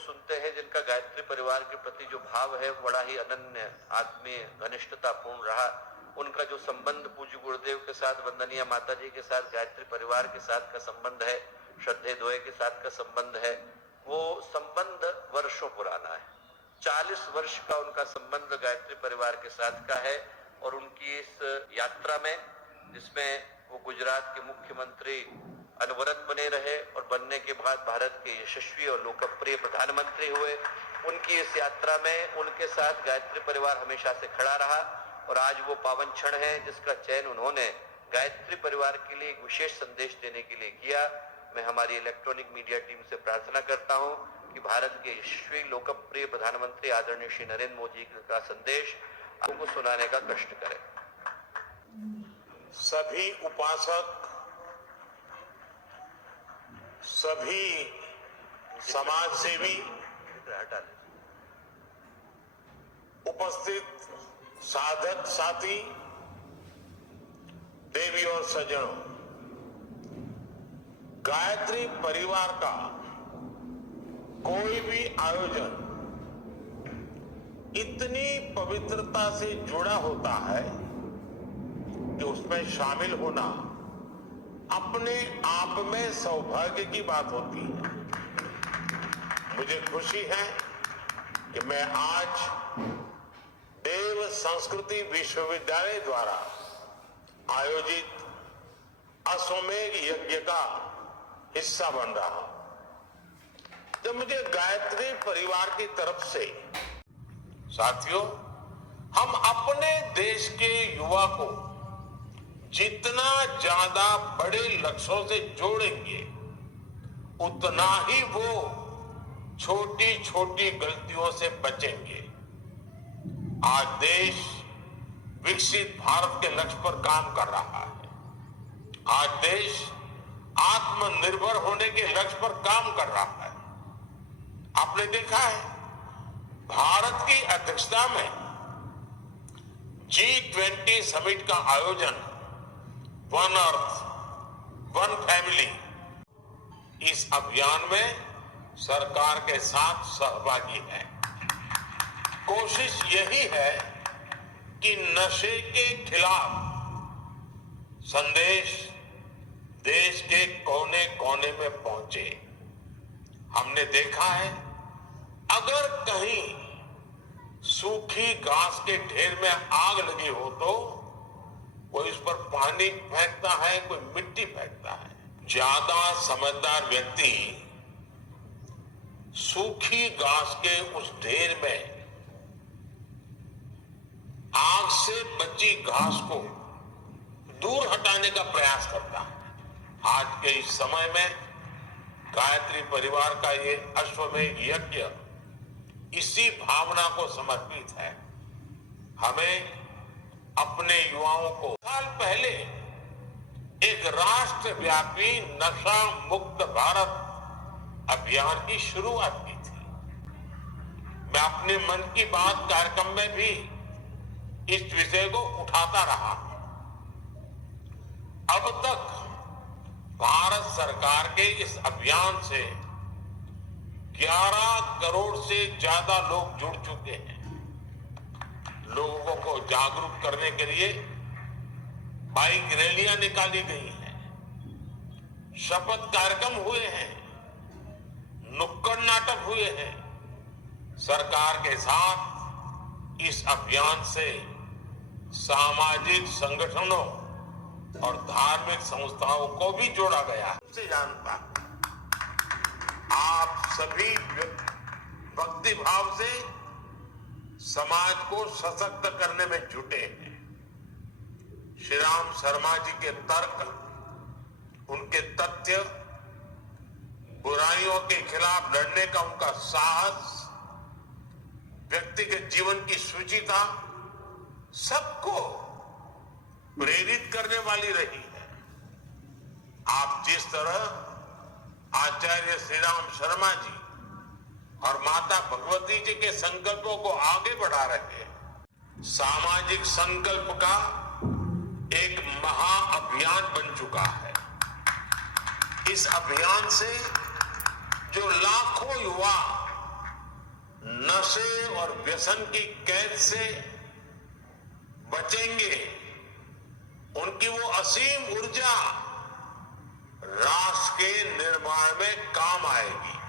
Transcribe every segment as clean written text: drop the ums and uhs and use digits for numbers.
सुनते हैं जिनका गायत्री परिवार के प्रति जो भाव है बड़ा ही अनन्य आत्मीय घनिष्ठतापूर्ण रहा। उनका जो संबंध पूज्य गुरुदेव के साथ, वंदनीय माता जी के साथ, गायत्री परिवार के साथ का संबंध है, श्रद्धे दोए के साथ का संबंध है, वो संबंध वर्षों पुराना है। 40 वर्ष का उनका संबंध गायत्री परिवार के साथ का है। और उनकी इस यात्रा में, जिसमें वो गुजरात के मुख्यमंत्री अनवरत बने रहे और बनने के बाद भारत के यशस्वी और लोकप्रिय प्रधानमंत्री हुए, उनकी इस यात्रा में उनके साथ गायत्री परिवार हमेशा से खड़ा रहा। और आज वो पावन क्षण है जिसका चयन उन्होंने गायत्री परिवार के लिए एक विशेष संदेश देने के लिए किया। मैं हमारी इलेक्ट्रॉनिक मीडिया टीम से प्रार्थना करता हूं कि भारत के यशस्वी लोकप्रिय प्रधानमंत्री आदरणीय श्री नरेंद्र मोदी का संदेश आपको सुनाने का कष्ट करें। सभी उपासक, सभी समाज सेवी, उपस्थित साधक साथी, देवी और सज्जनों, गायत्री परिवार का कोई भी आयोजन इतनी पवित्रता से जुड़ा होता है कि उसमें शामिल होना अपने आप में सौभाग्य की बात होती है। मुझे खुशी है कि मैं आज देव संस्कृति विश्वविद्यालय द्वारा आयोजित अश्वमेध यज्ञ का हिस्सा बन रहा हूं। जब मुझे गायत्री परिवार की तरफ से, साथियों, हम अपने देश के युवा को जितना ज्यादा बड़े लक्ष्यों से जोड़ेंगे, उतना ही वो छोटी छोटी गलतियों से बचेंगे। आज देश विकसित भारत के लक्ष्य पर काम कर रहा है। आज देश आत्मनिर्भर होने के लक्ष्य पर काम कर रहा है। आपने देखा है, भारत की अध्यक्षता में G20 समिट का आयोजन, वन अर्थ वन फैमिली, इस अभियान में सरकार के साथ सहभागी है। कोशिश यही है कि नशे के खिलाफ संदेश देश के कोने कोने में पहुंचे। हमने देखा है, अगर कहीं सूखी घास के ढेर में आग लगी हो तो कोई उस पर पानी फेंकता है, कोई मिट्टी फेंकता है। ज्यादा समझदार व्यक्ति सूखी घास के उस ढेर में आग से बची घास को दूर हटाने का प्रयास करता है। आज के इस समय में गायत्री परिवार का ये अश्वमेध यज्ञ इसी भावना को समर्पित है। हमें अपने युवाओं को, साल पहले एक राष्ट्रव्यापी नशा मुक्त भारत अभियान की शुरुआत की थी। मैं अपने मन की बात कार्यक्रम में भी इस विषय को उठाता रहा। अब तक भारत सरकार के इस अभियान से 11 करोड़ से ज्यादा लोग जुड़ चुके हैं। लोगों को जागरूक करने के लिए बाइक रैलियां निकाली गई हैं, शपथ कार्यक्रम हुए हैं, नुक्कड़ नाटक हुए हैं। सरकार के साथ इस अभियान से सामाजिक संगठनों और धार्मिक संस्थाओं को भी जोड़ा गया से जानता, आप सभी भक्ति भाव से समाज को सशक्त करने में जुटे हैं। श्री राम शर्मा जी के तर्क, उनके तथ्य, बुराइयों के खिलाफ लड़ने का उनका साहस, व्यक्तिगत जीवन की शुचिता सबको प्रेरित करने वाली रही है। आप जिस तरह आचार्य श्री राम शर्मा जी और माता भगवती जी के संकल्पों को आगे बढ़ा रहे हैं, सामाजिक संकल्प का एक महाअभियान बन चुका है। इस अभियान से जो लाखों युवा नशे और व्यसन की कैद से बचेंगे, उनकी वो असीम ऊर्जा राष्ट्र के निर्माण में काम आएगी।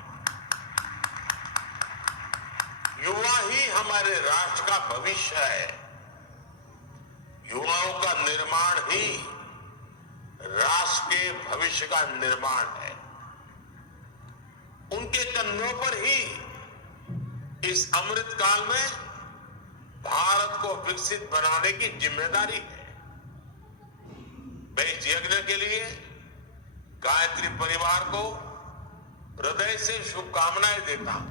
युवा ही हमारे राष्ट्र का भविष्य है। युवाओं का निर्माण ही राष्ट्र के भविष्य का निर्माण है। उनके कंधों पर ही इस अमृत काल में भारत को विकसित बनाने की जिम्मेदारी है। मैं इस यज्ञ के लिए गायत्री परिवार को हृदय से शुभकामनाएं देता हूं।